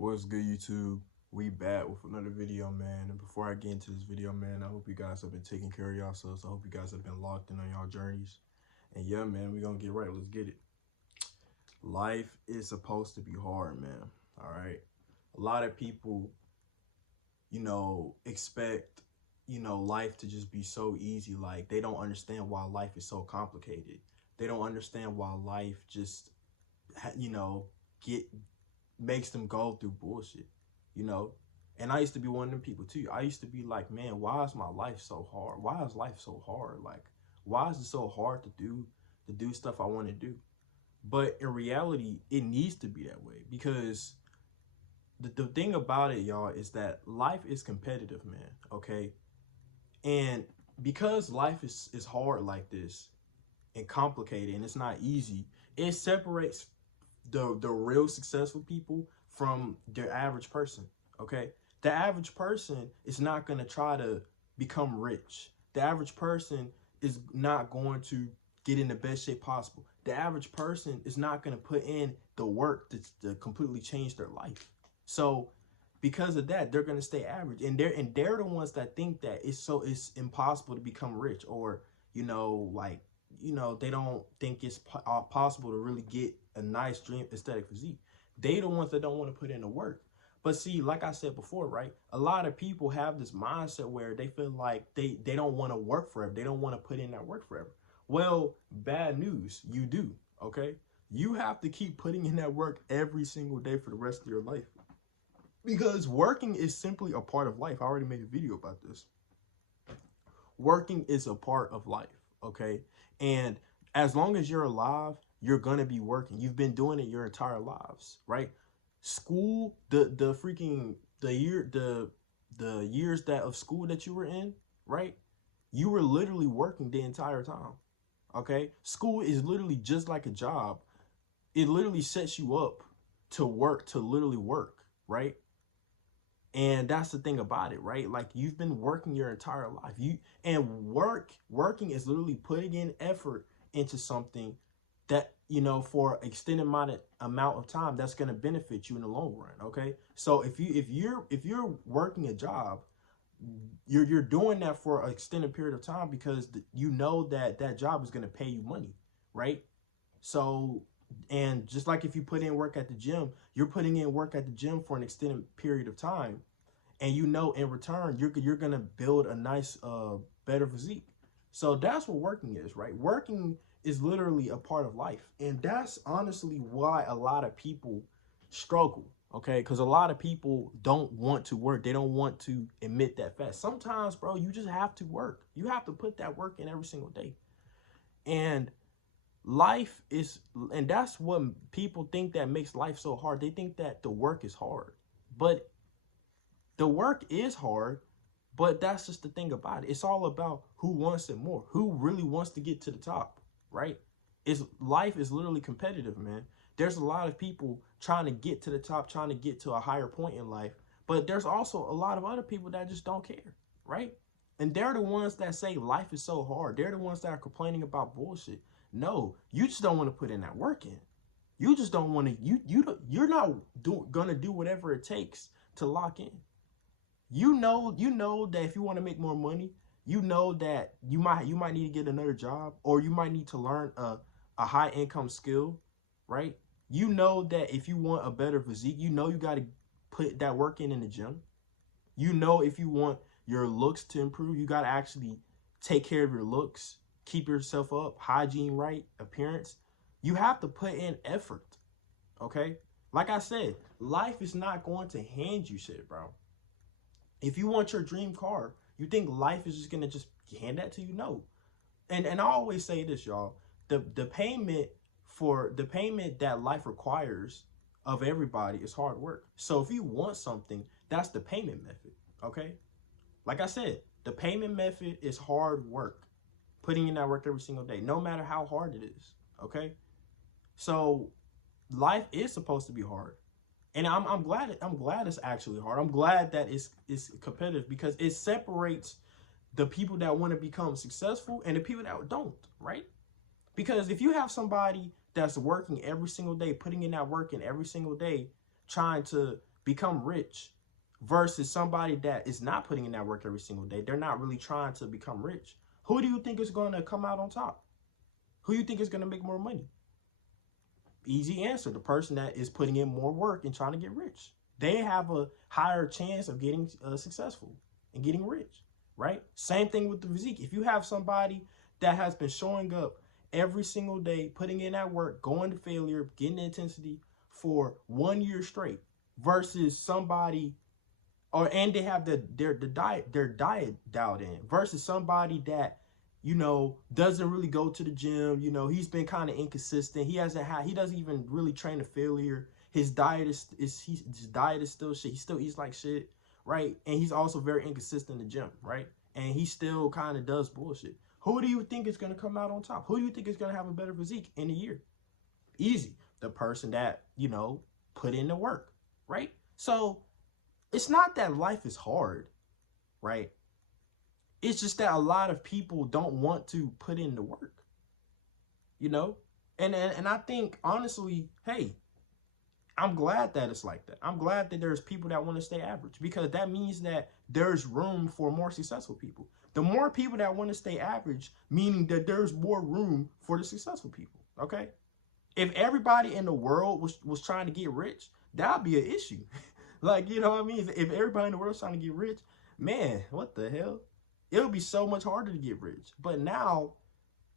What's good, YouTube? We back with another video, man. And before I get into this video, man, I hope you guys have been taking care of yourselves. I hope you guys have been locked in on y'all journeys. And yeah, man, we gonna get right. Let's get it. Life is supposed to be hard, man. All right. A lot of people, expect, life to just be so easy. Like they don't understand why life is so complicated. They don't understand why life just, get makes them go through bullshit, you know? And I used to be one of them people too. I used to be like, man, why is my life so hard? Why is life so hard? Like, why is it so hard to do stuff I want to do? But in reality, it needs to be that way because the thing about it, y'all, is that life is competitive, man. Okay. And because life is hard like this and complicated and it's not easy, it separates the real successful people from their average person. Okay, the average person is not going to try to become rich. The average person is not going to get in the best shape possible. The average person is not going to put in the work to completely change their life. So because of that, they're going to stay average, and they're the ones that think that it's impossible to become rich, or they don't think it's possible to really get a nice dream aesthetic physique. They the ones that don't want to put in the work. But see, like I said before, right? A lot of people have this mindset where they feel like they don't want to work forever. They don't want to put in that work forever. Well, bad news, you do, okay? You have to keep putting in that work every single day for the rest of your life. Because working is simply a part of life. I already made a video about this. Working is a part of life, okay? And as long as you're alive, you're gonna be working. You've been doing it your entire lives, right? School, the freaking the years that of school that you were in, right? You were literally working the entire time. Okay? School is literally just like a job. It literally sets you up to work, to literally work, right? And that's the thing about it, right? Like you've been working your entire life. Working is literally putting in effort into something that, for extended amount of time that's going to benefit you in the long run, okay? So if you're working a job, you're doing that for an extended period of time because you know that job is going to pay you money, right? So, and just like if you put in work at the gym, you're putting in work at the gym for an extended period of time, and in return you're gonna build a nice better physique. So that's what working is, right? Working is literally a part of life, and that's honestly why a lot of people struggle. Okay, because a lot of people don't want to work. They don't want to admit that fact. Sometimes, bro, you just have to work. You have to put that work in every single day. And life is, and that's what people think that makes life so hard. They think that the work is hard, but the work is hard. But that's just the thing about it. It's all about who wants it more, who really wants to get to the top, right? It's life is literally competitive, man. There's a lot of people trying to get to the top, trying to get to a higher point in life, but there's also a lot of other people that just don't care, right? And they're the ones that say life is so hard. They're the ones that are complaining about bullshit. No, you just don't want to put in that work in. You just don't want to. You're not gonna do whatever it takes to lock in. You know that if you want to make more money, you know that you might need to get another job, or you might need to learn a high income skill, right? You know that if you want a better physique, you know you got to put that work in the gym. You know if you want your looks to improve, you got to actually take care of your looks, keep yourself up, hygiene right, appearance. You have to put in effort, okay? Like I said, life is not going to hand you shit, bro. If you want your dream car, you think life is just gonna just hand that to you? No. And I always say this, y'all. The payment that life requires of everybody is hard work. So if you want something, that's the payment method. Okay? Like I said, the payment method is hard work. Putting in that work every single day, no matter how hard it is. Okay? So life is supposed to be hard. And I'm glad it's actually hard. I'm glad that it's competitive because it separates the people that want to become successful and the people that don't, right? Because if you have somebody that's working every single day, putting in that work in every single day, trying to become rich versus somebody that is not putting in that work every single day. They're not really trying to become rich. Who do you think is going to come out on top? Who do you think is going to make more money? Easy answer. The person that is putting in more work and trying to get rich. They have a higher chance of getting successful and getting rich, right? Same thing with the physique. If you have somebody that has been showing up every single day, putting in that work, going to failure, getting the intensity for 1 year straight versus somebody, and they have their diet dialed in versus somebody that, you know, doesn't really go to the gym. You know, he's been kind of inconsistent. He doesn't even really train to failure. His diet is still shit. He still eats like shit, right? And he's also very inconsistent in the gym, right? And he still kind of does bullshit. Who do you think is going to come out on top? Who do you think is going to have a better physique in a year? Easy. The person that, you know, put in the work, right? So it's not that life is hard, right? It's just that a lot of people don't want to put in the work, you know? And I think, honestly, hey, I'm glad that it's like that. I'm glad that there's people that want to stay average, because that means that there's room for more successful people. The more people that want to stay average, meaning that there's more room for the successful people, okay? If everybody in the world was trying to get rich, that would be an issue. Like, you know what I mean? If everybody in the world is trying to get rich, man, what the hell? It would be so much harder to get rich. But now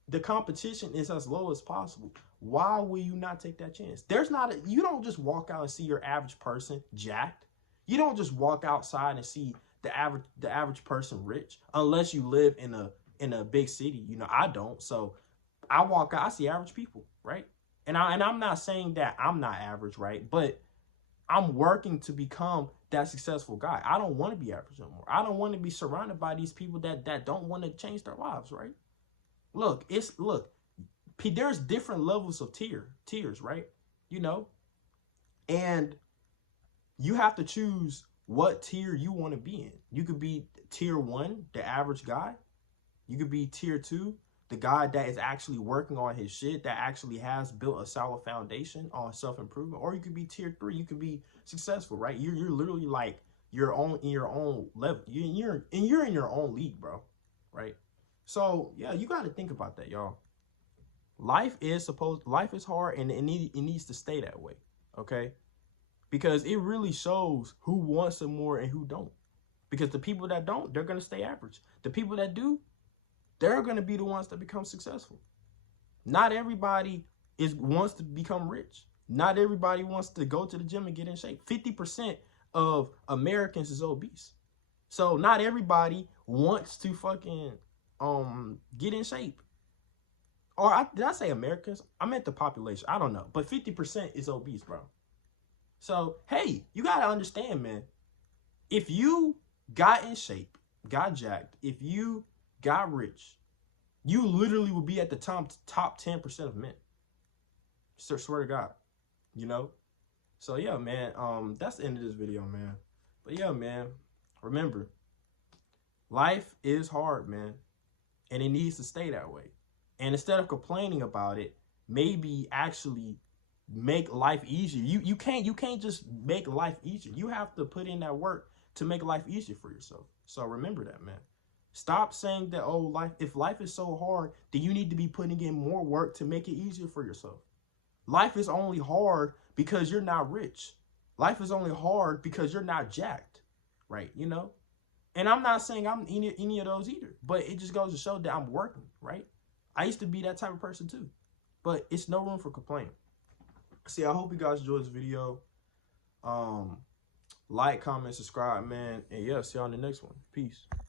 the competition is as low as possible. Why will you not take that chance? You don't just walk out and see your average person jacked. You don't just walk outside and see the average person rich, unless you live in a big city. You know, I don't. So I walk out, I see average people, right? And I'm not saying that I'm not average, right? But I'm working to become that successful guy. I don't want to be average no more. I don't want to be surrounded by these people that don't want to change their lives, right? Look, there's different levels of tiers, right? You know, and you have to choose what tier you want to be in. You could be tier 1, the average guy. You could be tier 2, the guy that is actually working on his shit, that actually has built a solid foundation on self-improvement. Or you could be tier 3. You could be successful, right? You're literally like in your own level. You're in your own league, bro, right? So yeah, you got to think about that, y'all. Life is hard, and it needs to stay that way, okay? Because it really shows who wants it more and who don't. Because the people that don't, they're gonna stay average. The people that do, they're going to be the ones that become successful. Not everybody wants to become rich. Not everybody wants to go to the gym and get in shape. 50% of Americans is obese. So not everybody wants to fucking get in shape. Or did I say Americans? I meant the population. I don't know. But 50% is obese, bro. So, hey, you got to understand, man. If you got in shape, got jacked, if you got rich, you literally will be at the top 10% of men. Swear to God, you know? So yeah, man, that's the end of this video, man. But yeah, man, remember, life is hard, man, and it needs to stay that way. And instead of complaining about it, maybe actually make life easier. You can't just make life easier. You have to put in that work to make life easier for yourself. So remember that, man. Stop saying that, oh, if life is so hard, then you need to be putting in more work to make it easier for yourself. Life is only hard because you're not rich. Life is only hard because you're not jacked, right? You know? And I'm not saying I'm any of those either, but it just goes to show that I'm working, right? I used to be that type of person too, but it's no room for complaining. See, I hope you guys enjoyed this video. Like, comment, subscribe, man. And yeah, see you on the next one. Peace.